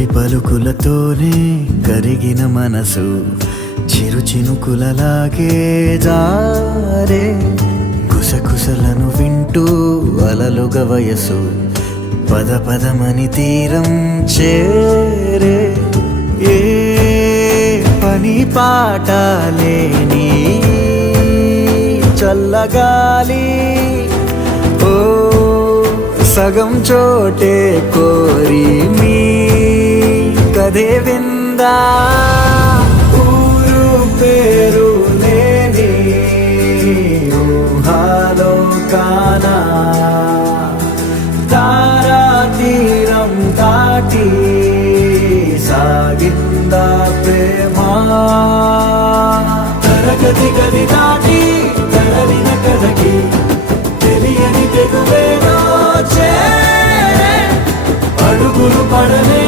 తొలి పలుకులతోనే కరిగిన మనసు చిరు చినుకులలాగే జారే కుసకుసలను వింటూ అలలుగా వయసు పద పదమని తీరం చేరే ఏ పని పాట లేని చల్లగాలి ఓ సగం చోటే కోరి మీ కథే విందా